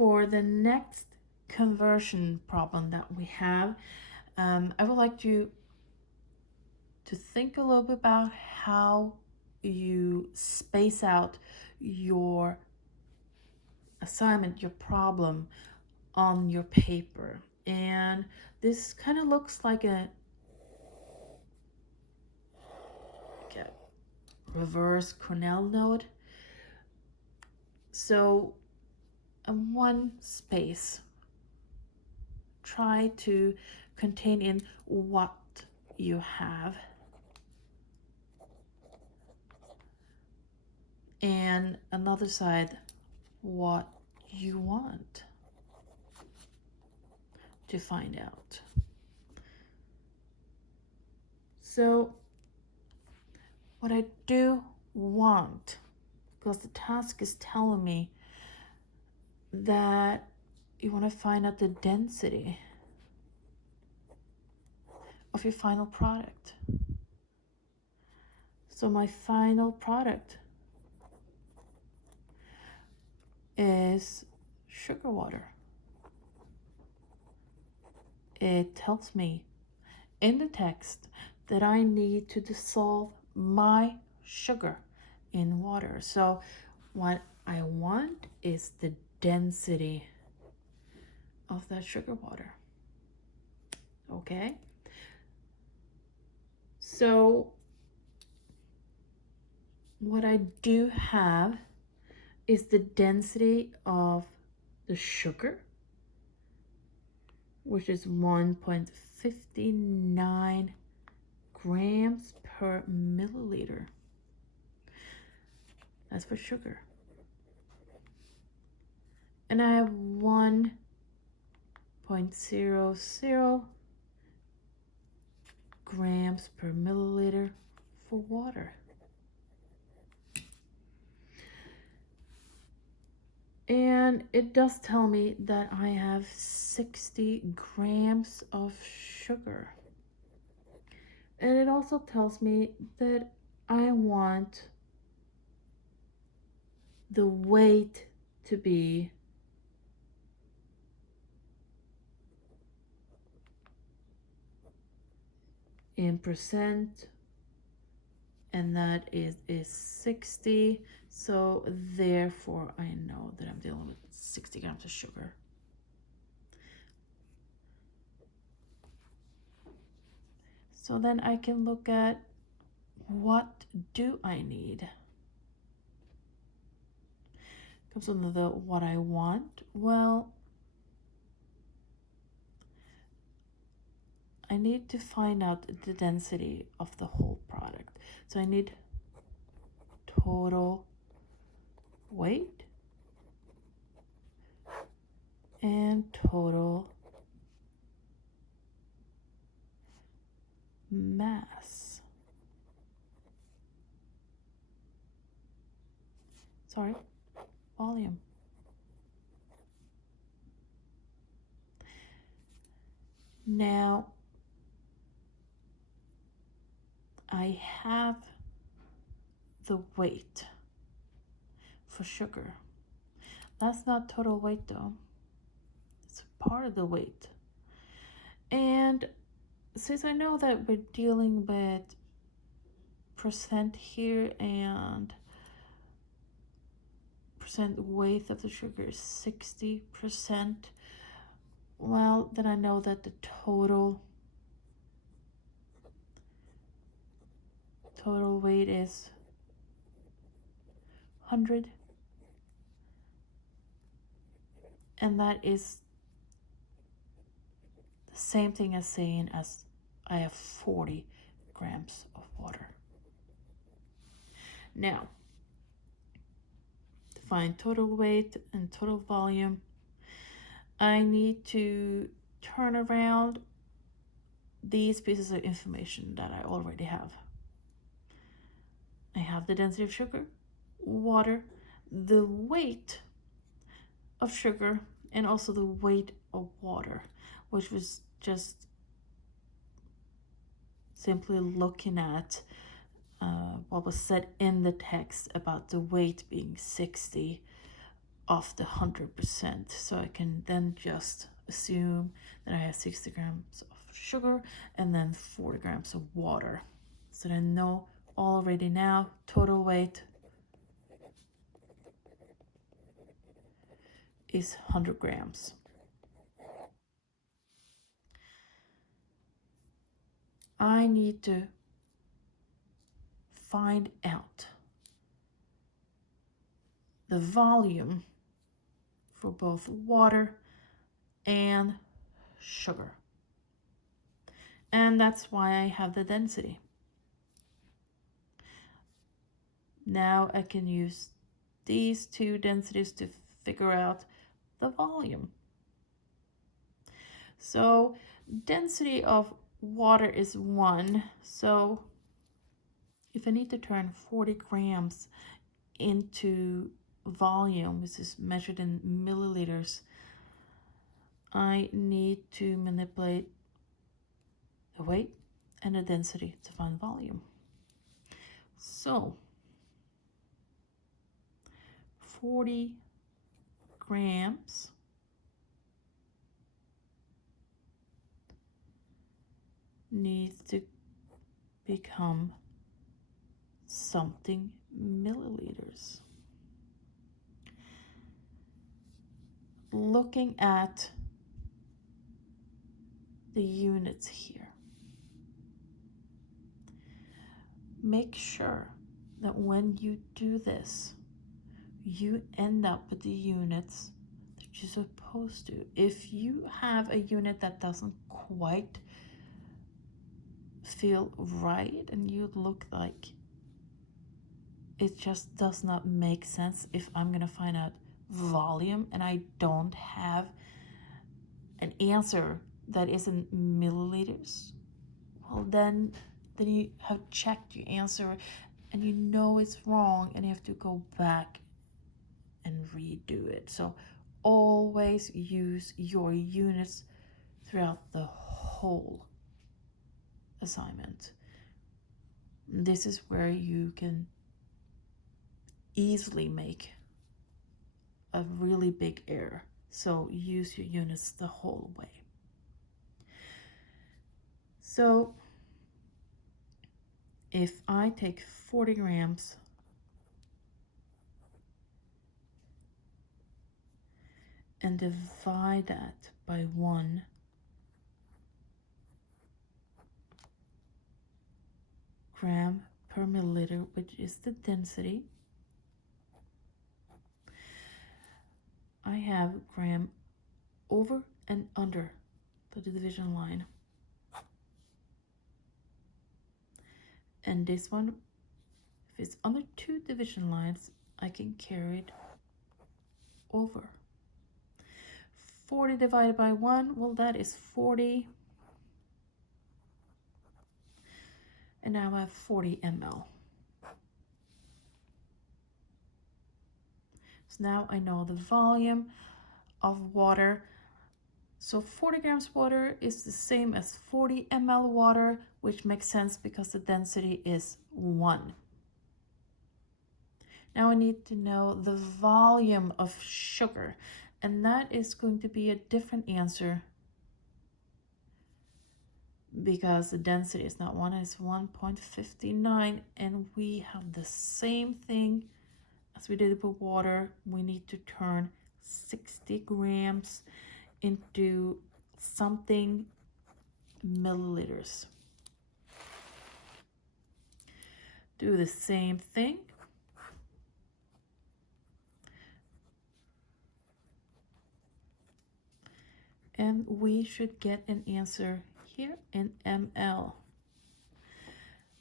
for the next conversion problem that we have, I would like to think a little bit about how you space out your assignment, your problem on your paper. And this kind of looks like a reverse Cornell note. So in one space, try to contain in what you have, and another side what you want to find out. So what I do want, because the task is telling me that you want to find out the density of your final product. So my final product is sugar water. It tells me in the text that I need to dissolve my sugar in water. So what I want is the density of that sugar water. Okay? So what I do have is the density of the sugar, which is 1.59 grams per milliliter. That's for sugar. And I have 1.00 grams per milliliter for water. And it does tell me that I have 60 grams of sugar. And it also tells me that I want the weight to be in percent, and that is 60. So therefore I know that I'm dealing with 60 grams of sugar. So then I can look at, what do I need? Comes under the what I want. Well, I need to find out the density of the whole product. So I need total weight and total mass. Sorry, volume. Now, I have the weight for sugar. That's not total weight though. It's part of the weight. And since I know that we're dealing with percent here and percent weight of the sugar is 60%, well, then I know that the total weight is 100, and that is the same thing as saying as I have 40 grams of water. Now, to find total weight and total volume, I need to turn around these pieces of information that I already have. I have the density of sugar, water, the weight of sugar, and also the weight of water, which was just simply looking at what was said in the text about the weight being 60 of the 100%. So I can then just assume that I have 60 grams of sugar and then 40 grams of water. So I know already now total weight is 100 grams. I need to find out the volume for both water and sugar. And that's why I have the density. Now I can use these two densities to figure out the volume. So density of water is 1. So if I need to turn 40 grams into volume, which is measured in milliliters, I need to manipulate the weight and the density to find volume. So 40 grams needs to become something milliliters. Looking at the units here, make sure that when you do this, you end up with the units that you're supposed to. If you have a unit that doesn't quite feel right and you look like it just does not make sense, if I'm gonna find out volume and I don't have an answer that is in milliliters, well then you have checked your answer and you know it's wrong and you have to go back and redo it. So always use your units throughout the whole assignment. This is where you can easily make a really big error. So use your units the whole way. So if I take 40 grams and divide that by 1 gram per milliliter, which is the density, I have gram over and under the division line. And this one, if it's under 2 division lines, I can carry it over. 40 divided by 1, well, that is 40. And now I have 40 ml. So now I know the volume of water. So 40 grams water is the same as 40 ml water, which makes sense because the density is 1. Now I need to know the volume of sugar, and that is going to be a different answer because the density is not 1, it's 1.59, and we have the same thing as we did with water. We need to turn 60 grams into something milliliters. Do the same thing. And we should get an answer here in ml.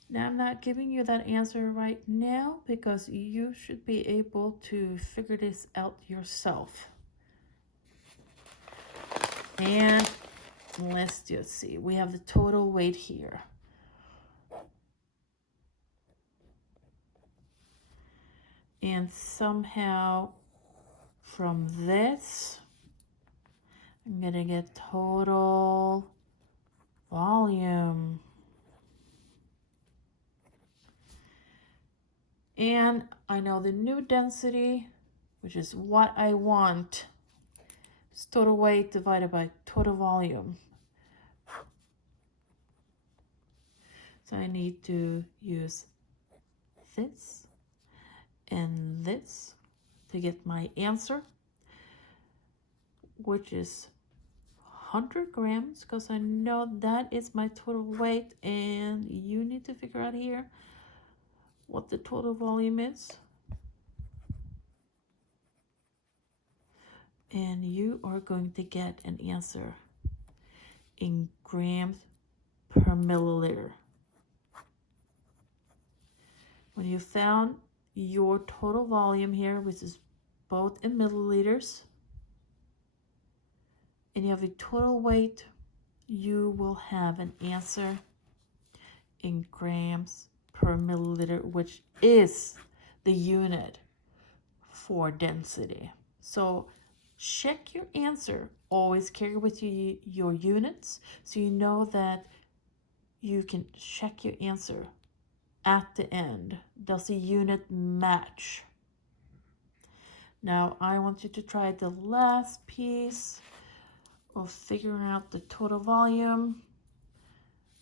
Now I'm not giving you that answer right now because you should be able to figure this out yourself. And let's just see, we have the total weight here. And somehow from this, I'm gonna get total volume. And I know the new density which is what I want. It's total weight divided by total volume. So I need to use this and this to get my answer, which is 100 grams, because I know that is my total weight, and you need to figure out here what the total volume is. And you are going to get an answer in grams per milliliter. When you found your total volume here, which is both in milliliters, and you have a total weight, you will have an answer in grams per milliliter, which is the unit for density. So check your answer. Always carry with you your units, so you know that you can check your answer at the end. Does the unit match? Now I want you to try the last piece of figuring out the total volume,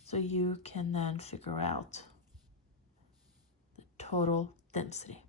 so you can then figure out the total density.